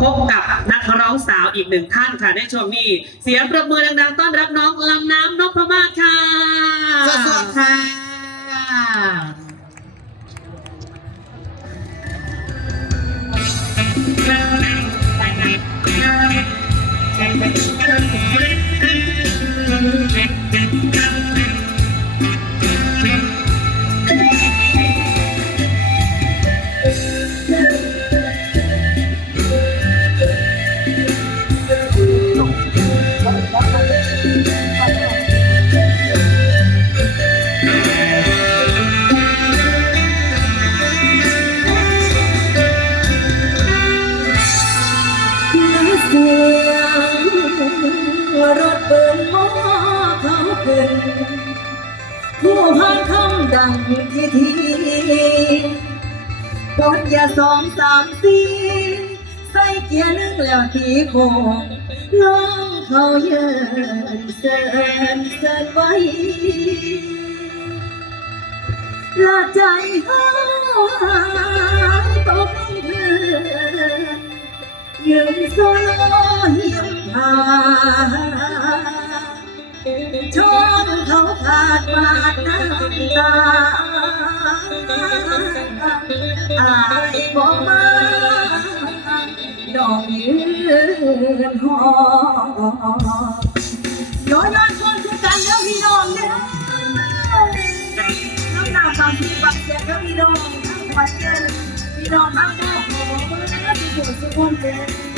พบกับนักร้องสาวอีกหนึ่งท่านค่ะในช่วงนี้เสียงประมือดังๆต้อนรับน้องลำน้ำนพมาศค่ะสวัสดีค่ะเผู้พานคำดังทีทีปดยาสองสามสี่ใส่เกียร์หนึ่งแล้วทีโคงลองเขาเยินเสินเสินไว้ละใจเฮาตกเพื่อยืนโซโล ดบาดน้ำตาอายบอกมาดอกยืนหอย้อนย้อนคนคือกันเด้อพี่น้องเด้อน้ำหนาบางทีบางเสียก็มีดองทั้งหมดเลยมีดองทั้งหมดโอ้โหมันก็สุขุมสุขุมเลย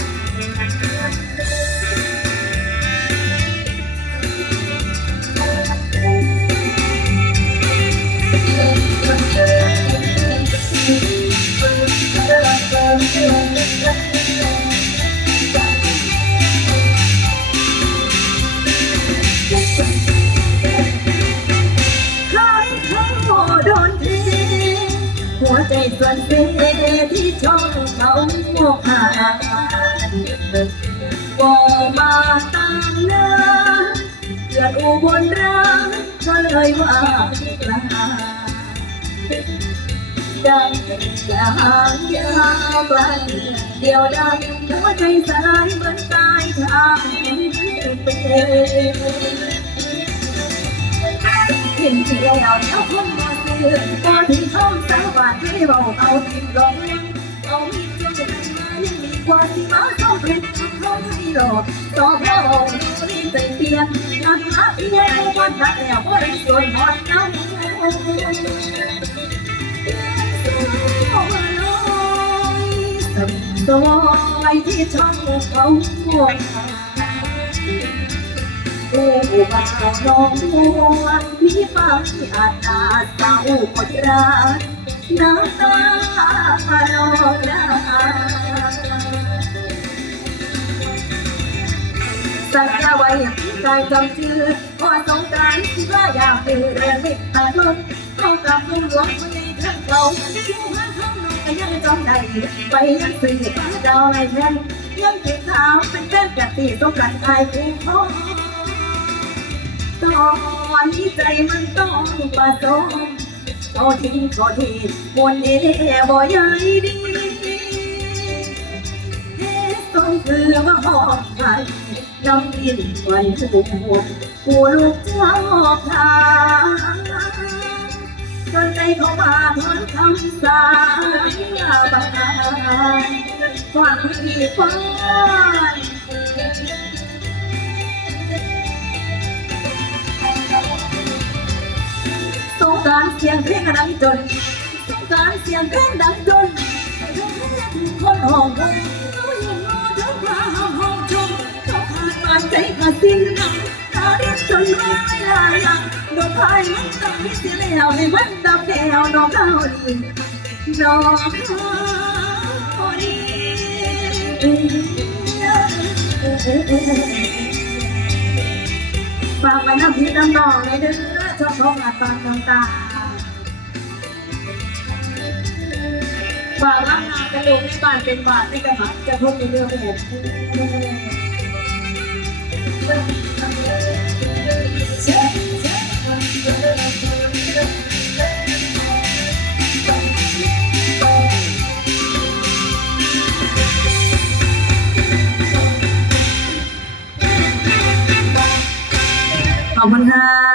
ส่วนเสียที่ช่องเขาผ่านก็มาตั้งนานเกิดอุบลรักก็เลยว่าลาดังจะหางยาวไกลเดียวได้หัวใจสลายเหมือนตายทางเป็นเห็นเที่ยวแล้วคนมา ซื้อตอนที่เขาสาวบานให้เราเอาทิ้งลงเอาหินเจ้ากันมายังดีกว่าที่มาต้องเป็นเขาให้หลอกต่อพระองค์ลิ้นใจเตียนนักรักเยี่ยมวันนั้นแล้วว่าได้ส่วนหอดน้ำสวยที่ช่องเขาหัว ผู้บ่าวน้องมวนมีฟ้าที่อาจอาจเศร้าหมดรักน้ำตาลอยนาสัญญาไว้ที่ใจจำชื่อพอสงกรารที่ว่าอยากคือเรื่องมิตรตาลมเข้ากับผู้หลวงคนในทั้งเขาผู้หาเขาน้องก็ยังจำได้ไปยังสื่อฟ้าดาวไรแทนยังติดถาเป็นแฟนกับตีต้องกันทายผู้พ่อ ตอนนี้ใจมันต้องประสมเอาทิ้งก็ทีบนเอบ่ใหญ่ดีเฮ้ต้องคือว่าหอมไทยน้ำดินไว้ถูกหมดกูลูกเจ้าทางจนใจเขามาทอนคำสาบานฟังที่ฟัง การเสียงเพลงดังจนการเสียงเพลงดังจนคนห้องคนเขายิงโง่ทั้งมาห้องห้องชมเขาขาดปาใจขาดสิ้นน้ำตาเรียกจนร้อยลายยังโดนพายมันต้องมีเสียแล้วให้มันดับแนวน้องเขาดีน้องเขาดีฝากไปน้ำพี่น้ำน้องในเด้อ ช่องของอัตราต่างๆฝ่าร่างนากระดูกในบ้านเป็นบาทในกระหังจะพบในเรื่องของผมขอบคุณค่ะ